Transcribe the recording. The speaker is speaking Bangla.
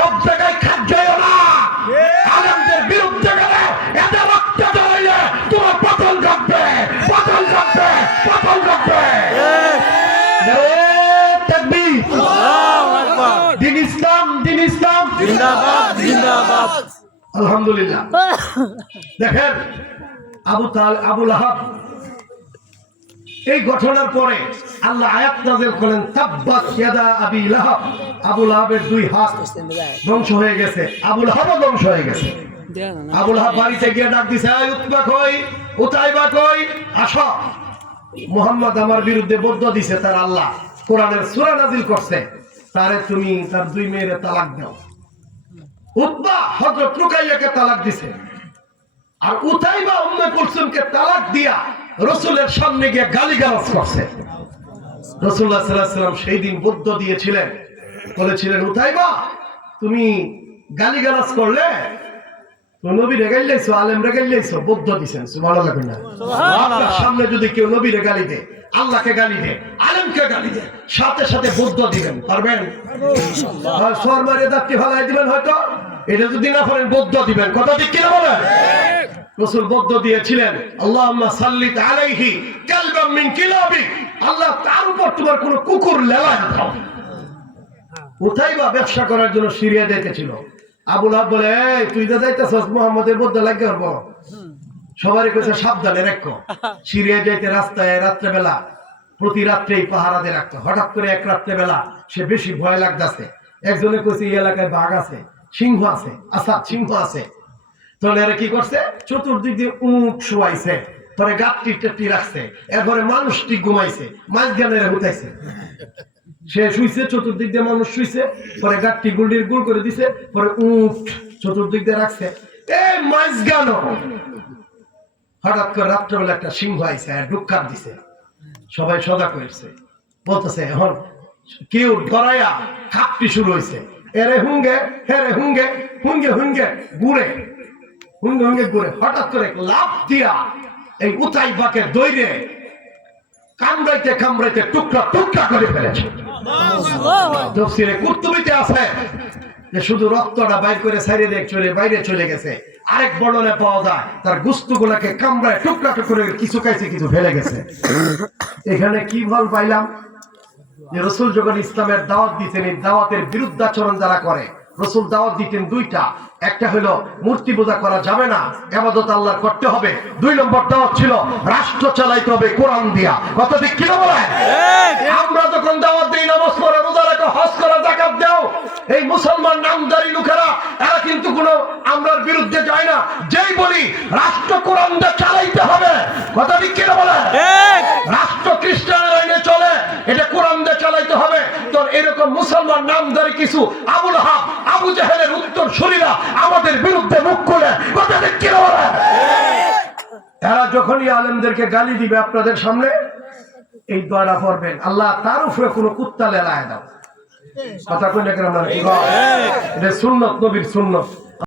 সব জায়গায় খাদ্য না। আলেমদের বিরুদ্ধে গেলে এদের রক্ত জ্বালাইলে তোমার পতন ঘটবে পতন ঘটবে পতন ঘটবে। দিন ইসলাম দিন ইসলাম। জিন্দাবাদ জিন্দাবাদ। আলহামদুলিল্লাহ। দেখেন আবু তাল আবুল আহাব এই ঘটনার পরে আল্লাহ আয়াত নাযিল করেন তাব্বাত ইয়াদা আবি লাহাব। আবুল আহাবের দুই হাত ধ্বংস হয়ে গেছে। আবুল আহাবও ধ্বংস হয়ে গেছে। আবুল আহাব বাড়িতে গিয়ে ডাক দিছে, আয় উতবা কই? উতাইবা কই? আসো। মোহাম্মদ আমার বিরুদ্ধে বদ্ধ দিছে তার আল্লাহ। কোরআনের সূরা নাযিল করছে। তারে তুমি, তার দুই মেয়েরে তালাক দাও। উতবা হযরত রুকাইয়াকে তালাক দিছে। আর উতাইবা উম্মে কুলসুমকে তালাক দিয়া রসুলের সামনে গিয়ে গালিগালাজ করছে। রসুল্লাহ সাল্লাম সেই দিন বুদ্ধ দিয়েছিলেন বলেছিলেন উতাইবা তুমি গালিগালাজ করলে নবী রেগাই লাইছো আলেম রেগাই লাইছো বুদ্ধ দিছেন সুবহানাল্লাহ কইনা আপনার সামনে যদি কেউ নবী গালি দেয় আল্লাহকে গালি দেয় আলেমকে গালি দেয় সাথে সাথে বুদ্ধ দিবেন পারবেন? দাঁতটি ফালাই দিবেন হয়তো এটা যদি না পারেন বদ্ধ দিবেন। কথা ঠিক কিনা বলেন? রসুল বদ্ধ দিয়েছিলেন আল্লাহুম্মা সাল্লিত আলাইহি কালবাম মিন কিলাবি আল্লাহ তার উপর তোমার কোন কুকুর লেলায় দাও কোথায় বা ব্যবসা করার জন্য সিরিয়া যাইতেছিল? আবুল আব বলে "এই, তুই তো যাইতেছস মোহাম্মদের বদ্ধ লাগে করব সবারই কাছে সাবধানে রাখো। সিরিয়া যাইতে রাস্তায় রাত্রেবেলা প্রতি রাত্রেই পাহারাতে রাখতো। হঠাৎ করে এক রাত্রে বেলা সে বেশি ভয় লাগতেছে। একজনে কইছে এই এলাকায় বাঘ আছে সিংহ আছে আচ্ছা সিংহ আছে। তাহলে এরা কি করছে? চতুর্দিক দিয়ে উঠ শোয়াইছে পরে গাছটি টেপটি রাখছে, এরপরে মানুষটি ঘুমাইছে, মাঝখানে হুতাইছে সে শুইছে, চতুর্দিক দিয়ে মানুষ শুইছে, পরে গাছটি গুলডির গুল করে দিছে, পরে উঠ চতুর্দিক দিয়ে রাখছে। এই মাঝখান! হঠাৎ করে রাত্রেবেলা একটা সিংহ আইছে আর ডুক্কার দিছে। সবাই সদা করেছে বলতেছে, এখন কেউ ডরাইয়া খাপটি শুরু হয়েছে। এরে হুঙ্গে হেরে হুঙ্গে হুঙ্গে হুঙ্গে, ঘুরে। হুঙ্গে হঠাৎ করে লাভ দিয়া এই উতাই বাকে দৈরে কামড়াইতে কামড়াইতে টুকরা টুকরা করে ফেলেছে। কুর্তুবিতে আছে যে শুধু রক্তটা বাইর করে সাইডে দিয়ে চলে, বাইরে চলে গেছে। আরেক বর্ণনে পাওয়া যায়, তার গুস্তু গুলাকে কামড়ায় টুকরা টুকরা করে কিছু খাইছে, কিছু ফেলে গেছে। এখানে কি ফল পাইলাম? যে রসুল যখন ইসলামের দাওয়াত দিতেন, এই দাওয়াতের বিরুদ্ধাচরণ যারা করে রসুল দাওয়াত দিতেন দুইটা। একটা হলো মূর্তি পূজা করা যাবে না এবাদত আল্লাহ করতে হবে। দুই নম্বর দাওয়াত ছিল রাষ্ট্র চালাইতে হবে কোরআন দিয়া। কত দিক কিনা বলেন? আমরা যখন দাওয়াত দিই নামাজ পড়ে রোজা রাখো হজ করা জাকাত দাও এই মুসলমান নামদারি লোকেরা এরা কিন্তু কোনো আমরার বিরুদ্ধে যায় না। যেই বলি রাষ্ট্র কোরআন দিয়ে চালাইতে হবে কথা ঠিক কিনা বলেন রাষ্ট্র খ্রিস্টানের আইনে চলে এটা কোরআন দিয়ে চালাইতে হবে তোর এরকম মুসলমান নামদারি কিছু আবুল আবু জাহেলের উত্তর শরীরা আমাদের বিরুদ্ধে মুখ যখনই আলেমদেরকে গালি দিবে আপনাদের সামনে, এই দোয়াটা পড়বেন। আল্লাহ তার উপরে কোনো কুত্তা লেলায় দাও কথা কইলে কেন? এটা সুন্নত, নবীর সুন্নত।